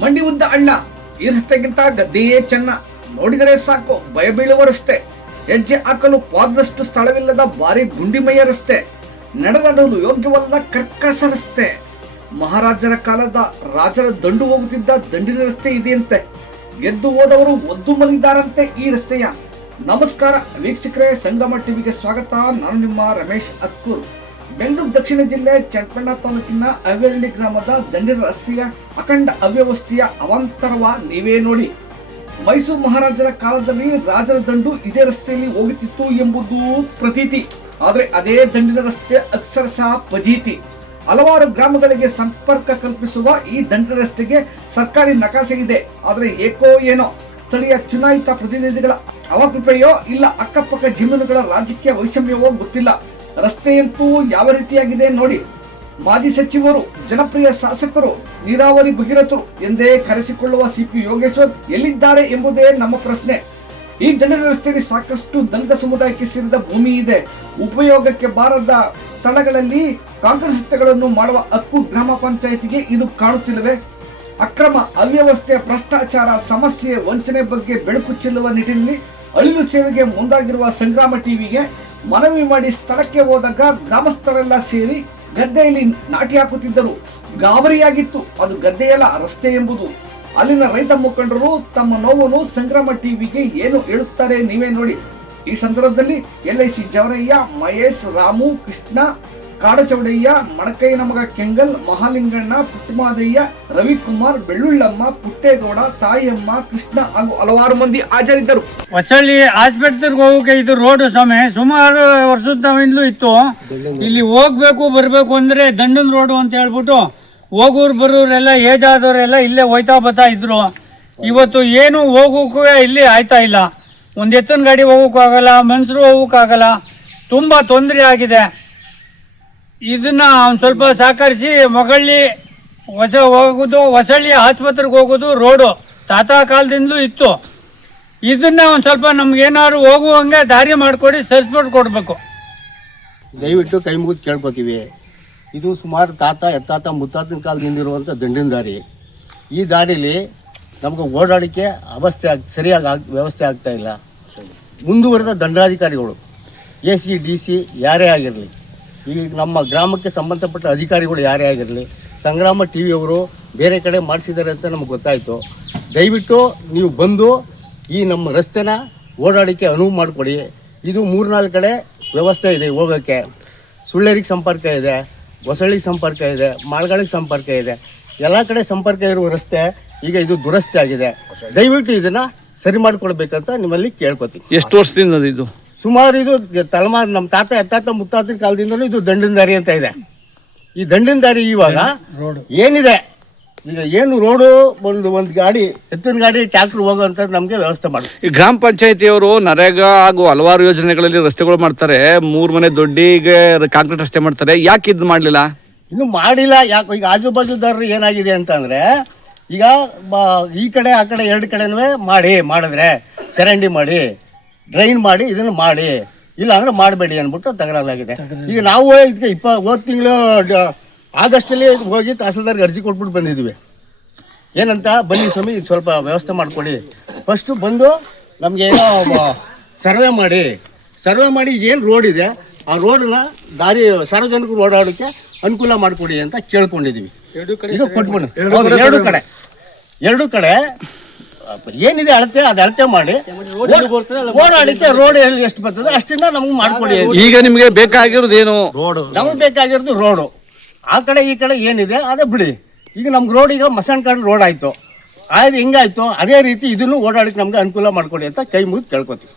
ಮಂಡಿ ಉದ್ದ ಹಳ್ಳ, ಈ ರಸ್ತೆಗಿಂತ ಗದ್ದೆಯೇ ಚೆನ್ನ. ನೋಡಿದರೆ ಸಾಕು ಭಯ ಬೀಳುವ ರಸ್ತೆ. ಹೆಜ್ಜೆ ಹಾಕಲು ಪಾದದಷ್ಟು ಸ್ಥಳವಿಲ್ಲದ ಭಾರಿ ಗುಂಡಿಮಯ ರಸ್ತೆ. ನಡೆದಾಡಲು ಯೋಗ್ಯವಲ್ಲ ಕರ್ಕಶ ರಸ್ತೆ. ಮಹಾರಾಜರ ಕಾಲದ ರಾಜರ ದಂಡು ಹೋಗುತ್ತಿದ್ದ ದಂಡಿನ ರಸ್ತೆ ಇದೆಯಂತೆ. ಗೆದ್ದು ಹೋದವರು ಒದ್ದು ಮಲಿದಾರಂತೆ ಈ ರಸ್ತೆಯ. ನಮಸ್ಕಾರ ವೀಕ್ಷಕರೇ, ಸಂಗಮ ಟಿವಿಗೆ ಸ್ವಾಗತ. ನಾನು ನಿಮ್ಮ ರಮೇಶ್ ಅಕ್ಕೂರ್. ಬೆಂಗಳೂರು ದಕ್ಷಿಣ ಜಿಲ್ಲೆ ಚನ್ನಪಟ್ಟಣ ತಾಲೂಕಿನ ಅವ್ಯಹಳ್ಳಿ ಗ್ರಾಮದ ದಂಡಿನ ರಸ್ತೆಯ ಅಖಂಡ ಅವ್ಯವಸ್ಥೆಯ ಅವಾಂತರವ ನೀವೇ ನೋಡಿ. ಮೈಸೂರು ಮಹಾರಾಜರ ಕಾಲದಲ್ಲಿ ರಾಜರ ದಂಡು ಇದೇ ರಸ್ತೆಯಲ್ಲಿ ಹೋಗುತ್ತಿತ್ತು ಎಂಬುದು ಪ್ರತೀತಿ. ಆದರೆ ಅದೇ ದಂಡಿನ ರಸ್ತೆ ಅಕ್ಷರಶಃ ಫಜೀತಿ. ಹಲವಾರು ಗ್ರಾಮಗಳಿಗೆ ಸಂಪರ್ಕ ಕಲ್ಪಿಸುವ ಈ ದಂಡಿನ ರಸ್ತೆಗೆ ಸರ್ಕಾರಿ ನಕಾಸೆ ಇದೆ. ಆದರೆ ಏಕೋ ಏನೋ ಸ್ಥಳೀಯ ಚುನಾಯಿತ ಪ್ರತಿನಿಧಿಗಳ ಅವಕೃಪೆಯೋ ಇಲ್ಲ ಅಕ್ಕಪಕ್ಕ ಜಮೀನುಗಳ ರಾಜಕೀಯ ವೈಷಮ್ಯವೋ ಗೊತ್ತಿಲ್ಲ. ರಸ್ತೆಯಂತೂ ಯಾವ ರೀತಿಯಾಗಿದೆ ನೋಡಿ. ಮಾಜಿ ಸಚಿವರು, ಜನಪ್ರಿಯ ಶಾಸಕರು, ನೀರಾವರಿ ಭಗೀರಥರು ಎಂದೇ ಕರೆಸಿಕೊಳ್ಳುವ ಸಿಪಿ ಯೋಗೇಶ್ವರ್ ಎಲ್ಲಿದ್ದಾರೆ ಎಂಬುದೇ ನಮ್ಮ ಪ್ರಶ್ನೆ. ಈ ದಂಡಿನ ರಸ್ತೆಯಲ್ಲಿ ಸಾಕಷ್ಟು ದಲಿತ ಸಮುದಾಯಕ್ಕೆ ಸೇರಿದ ಭೂಮಿ ಇದೆ. ಉಪಯೋಗಕ್ಕೆ ಬಾರದ ಸ್ಥಳಗಳಲ್ಲಿ ಕಾಂಕ್ರೀಟ್ ರಸ್ತೆಗಳನ್ನು ಮಾಡುವ ಹಕ್ಕು ಗ್ರಾಮ ಪಂಚಾಯಿತಿಗೆ ಇದು ಕಾಣುತ್ತಿಲ್ಲವೇ? ಅಕ್ರಮ, ಅವ್ಯವಸ್ಥೆ, ಭ್ರಷ್ಟಾಚಾರ, ಸಮಸ್ಯೆ, ವಂಚನೆ ಬಗ್ಗೆ ಬೆಳಕು ಚೆಲ್ಲುವ ನಿಟ್ಟಿನಲ್ಲಿ ಅಳಿಲು ಸೇವೆಗೆ ಮುಂದಾಗಿರುವ ಸಂಗ್ರಾಮ ಟಿವಿಗೆ ಮನವಿ ಮಾಡಿ ಸ್ಥಳಕ್ಕೆ ಹೋದಾಗ ಗ್ರಾಮಸ್ಥರೆಲ್ಲ ಸೇರಿ ಗದ್ದೆಯಲ್ಲಿ ನಾಟಿ ಹಾಕುತ್ತಿದ್ದರು. ಗಾಬರಿಯಾಗಿತ್ತು. ಅದು ಗದ್ದೆಯಲ್ಲ, ರಸ್ತೆ ಎಂಬುದು. ಅಲ್ಲಿನ ರೈತ ಮುಖಂಡರು ತಮ್ಮ ನೋವನ್ನು ಸಂಗ್ರಾಮ ಟಿವಿಗೆ ಏನು ಹೇಳುತ್ತಾರೆ ನೀವೇ ನೋಡಿ. ಈ ಸಂದರ್ಭದಲ್ಲಿ LIC ಜವರಯ್ಯ, ಮಹೇಶ್, ರಾಮು, ಕೃಷ್ಣ, ಕಾಡಚೌಡಯ್ಯ, ಮಣಕಯ್ಯನ ಮಗ ಕೆಂಗಲ್, ಮಹಾಲಿಂಗಣ್ಣ, ಪುಟ್ಟಮಾದಯ್ಯ, ರವಿಕುಮಾರ್, ಬೆಳ್ಳುಳ್ಳಮ್ಮ, ಪುಟ್ಟೇಗೌಡ, ತಾಯಿಯಮ್ಮ, ಕೃಷ್ಣ ಹಾಗೂ ಹಲವಾರು ಮಂದಿ ಹಾಜರಿದ್ದರು. ಹೊಸಳ್ಳಿ ಆಸ್ಪತ್ರೆಗೆ ಹೋಗೋಕೆ ಇದು ರೋಡ್ ಸಮಯ ಸುಮಾರು ವರ್ಷದಿಂದಲೂ ಇತ್ತು. ಇಲ್ಲಿ ಹೋಗ್ಬೇಕು ಬರ್ಬೇಕು ಅಂದ್ರೆ ದಂಡನ ರೋಡು ಅಂತ ಹೇಳ್ಬಿಟ್ಟು ಹೋಗೋರು ಬರೋರೆಲ್ಲ ಏಜ್ ಆದವರೆಲ್ಲ ಇಲ್ಲೇ ಹೋಯ್ತಾ ಬರ್ತಾ ಇದ್ರು. ಇವತ್ತು ಏನು ಹೋಗೋಕ್ಕೂ ಇಲ್ಲಿ ಆಯ್ತಾ ಇಲ್ಲ. ಒಂದು ಎತ್ತಿನ ಗಾಡಿ ಹೋಗೋಕ್ಕಾಗಲ್ಲ, ಮನುಷ್ಯರು ಹೋಗೋಕ್ಕಾಗಲ್ಲ. ತುಂಬ ತೊಂದರೆ ಆಗಿದೆ. ಇದನ್ನ ಒಂದು ಸ್ವಲ್ಪ ಸಹಕರಿಸಿ ಮಗಳ್ಳಿ ಹೊಸಳ್ಳಿ ಆಸ್ಪತ್ರೆಗೆ ಹೋಗೋದು ರೋಡು ತಾತ ಕಾಲದಿಂದಲೂ ಇತ್ತು. ಇದನ್ನ ಒಂದು ಸ್ವಲ್ಪ ನಮ್ಗೇನಾದ್ರು ಹೋಗುವಂಗೆ ದಾರಿ ಮಾಡಿಕೊಡಿ, ಸರಿಸ್ಬಿಟ್ಟು ಕೊಡಬೇಕು. ದಯವಿಟ್ಟು ಕೈ ಮುಗಿದು ಕೇಳ್ಕೊತೀವಿ. ಇದು ಸುಮಾರು ಎತ್ತಾತ ಮುತ್ತಾತನ ಕಾಲದಿಂದಿರುವಂಥ ದಂಡಿನ ದಾರಿ. ಈ ದಾರಿಲಿ ನಮ್ಗೆ ಓಡಾಡೋಕ್ಕೆ ಸರಿಯಾಗಿ ವ್ಯವಸ್ಥೆ ಆಗ್ತಾ ಇಲ್ಲ. ಮುಂದುವರೆದ ದಂಡಾಧಿಕಾರಿಗಳು AC DC ಯಾರೇ ಆಗಿರಲಿ, ಈ ನಮ್ಮ ಗ್ರಾಮಕ್ಕೆ ಸಂಬಂಧಪಟ್ಟ ಅಧಿಕಾರಿಗಳು ಯಾರೇ ಆಗಿರಲಿ, ಸಂಗ್ರಾಮ ಟಿವಿಯವರು ಬೇರೆ ಕಡೆ ಮಾಡಿಸಿದ್ದಾರೆ ಅಂತ ನಮ್ಗೆ ಗೊತ್ತಾಯಿತು. ದಯವಿಟ್ಟು ನೀವು ಬಂದು ಈ ನಮ್ಮ ರಸ್ತೆನ ಓಡಾಡೋಕ್ಕೆ ಅನುವು ಮಾಡಿಕೊಡಿ. ಇದು 3-4 ಕಡೆ ವ್ಯವಸ್ಥೆ ಇದೆ ಹೋಗೋಕ್ಕೆ. ಸುಳ್ಳೇರಿಗೆ ಸಂಪರ್ಕ ಇದೆ, ಹೊಸಳ್ಳಿಗೆ ಸಂಪರ್ಕ ಇದೆ, ಮಾಳ್ಗಾಳಿಗೆ ಸಂಪರ್ಕ ಇದೆ. ಎಲ್ಲ ಕಡೆ ಸಂಪರ್ಕ ಇರುವ ರಸ್ತೆ ಈಗ ಇದು ದುರಸ್ತಿ ಆಗಿದೆ. ದಯವಿಟ್ಟು ಇದನ್ನು ಸರಿ ಮಾಡಿಕೊಡ್ಬೇಕಂತ ನಿಮ್ಮಲ್ಲಿ ಕೇಳ್ಕೊತೀನಿ. ಎಷ್ಟು ವರ್ಷದಿಂದ ಇದು? ಸುಮಾರು ಇದು ತಲೆಮಾರು ನಮ್ಮ ಎತ್ತಾತ ಮುತ್ತಾತನ ಕಾಲದಿಂದಲೂ ಇದು ದಂಡಿನ ದಾರಿ ಅಂತ ಇದೆ. ಈ ದಂಡಿನ ದಾರಿ ಇವಾಗ ಏನಿದೆ, ಈಗ ಏನು ರೋಡು ಒಂದು ಗಾಡಿ, ಎತ್ತಿನ ಗಾಡಿ, ಟ್ರ್ಯಾಕ್ಟರ್ ಹೋಗೋಂಥದ್ದು ನಮಗೆ ವ್ಯವಸ್ಥೆ ಮಾಡಿ. ಈ ಗ್ರಾಮ ಪಂಚಾಯತಿಯವರು ನರೇಗಾ ಹಾಗೂ ಹಲವಾರು ಯೋಜನೆಗಳಲ್ಲಿ ರಸ್ತೆಗಳು ಮಾಡ್ತಾರೆ. 3 ಮನೆ ದೊಡ್ಡಿಗೆ ಕಾಂಕ್ರೀಟ್ ರಸ್ತೆ ಮಾಡ್ತಾರೆ. ಯಾಕೆ ಇದು ಮಾಡಲಿಲ್ಲ? ಇನ್ನು ಮಾಡಿಲ್ಲ. ಯಾಕೆ ಈಗ ಆಜುಬಾಜುದಾರರು ಏನಾಗಿದೆ ಅಂತಂದರೆ, ಈಗ ಈ ಕಡೆ ಆ ಕಡೆ 2 ಕಡೆನೂ ಮಾಡಿದ್ರೆ ಚರಂಡಿ ಮಾಡಿ, ಡ್ರೈನ್ ಮಾಡಿ, ಇದನ್ನು ಮಾಡಿ, ಇಲ್ಲ ಅಂದ್ರೆ ಮಾಡಬೇಡಿ ಅಂದ್ಬಿಟ್ಟು ತಗರಾಲಾಗಿದೆ. ಈಗ ನಾವು ಇದಕ್ಕೆ ಹೋದ ತಿಂಗಳು ಆಗಸ್ಟಲ್ಲಿ ಹೋಗಿ ತಹಸೀಲ್ದಾರ್ಗೆ ಅರ್ಜಿ ಕೊಟ್ಬಿಟ್ಟು ಬಂದಿದ್ವಿ. ಏನಂತ, ಬನ್ನಿ ಸ್ವಾಮಿ ಇದು ಸ್ವಲ್ಪ ವ್ಯವಸ್ಥೆ ಮಾಡಿಕೊಡಿ. ಫಸ್ಟು ಬಂದು ನಮಗೆ ಏನೋ ಸರ್ವೆ ಮಾಡಿ ಏನು ರೋಡ್ ಇದೆ ಆ ರೋಡನ್ನ ದಾರಿ ಸಾರ್ವಜನಿಕರು ಓಡಾಡೋಕ್ಕೆ ಅನುಕೂಲ ಮಾಡಿಕೊಡಿ ಅಂತ ಕೇಳ್ಕೊಂಡಿದ್ದೀವಿ. ಇದು ಕೊಟ್ಬಿಟ್ಟು ಎರಡು ಕಡೆ ಏನಿದೆ ಅಳತೆ, ಅದು ಅಳತೆ ಮಾಡಿ ಓಡಾಡಕ್ಕೆ ರೋಡ್ ಎಷ್ಟು ಬರ್ತದೆ ಅಷ್ಟನ್ನ ನಮ್ಗೆ ಮಾಡ್ಕೊಡಿ. ಈಗ ನಿಮಗೆ ಬೇಕಾಗಿರೋದು ಏನು? ರೋಡು. ನಮಗೆ ಬೇಕಾಗಿರೋದು ರೋಡು. ಆ ಕಡೆ ಈ ಕಡೆ ಏನಿದೆ ಅದೇ ಬಿಡಿ. ಈಗ ನಮ್ಗೆ ರೋಡ್ ಈಗ ಮಸಾನ್ ಕಾರ್ಡ್ ರೋಡ್ ಆಯ್ತು, ಅದು ಹಿಂಗಾಯ್ತು. ಅದೇ ರೀತಿ ಇದನ್ನು ಓಡಾಡಕ್ಕೆ ನಮ್ಗೆ ಅನುಕೂಲ ಮಾಡ್ಕೊಡಿ ಅಂತ ಕೈ ಮುಗಿದು ಕೇಳ್ಕೊತೀವಿ.